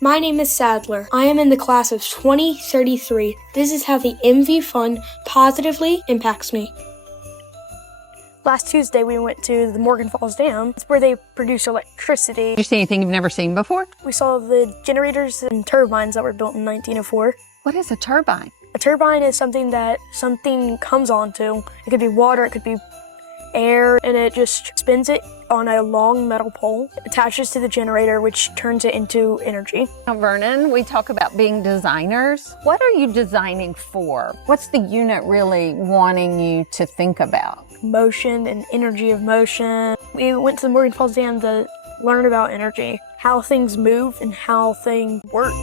My name is Sadler. I am in the class of 2033. This is how the MVFund positively impacts me. Last Tuesday, we went to the Morgan Falls Dam. It's where they produce electricity. Did you see anything you've never seen before? We saw the generators and turbines that were built in 1904. What is a turbine? A turbine is something that something comes onto. It could be water, it could be air, and it just spins it on a long metal pole, attaches to the generator, which turns it into energy. Now, Vernon, we talk about being designers. What are you designing for? What's the unit really wanting you to think about? Motion and energy of motion. We went to the Morgan Falls Dam to learn about energy, how things move and how things work.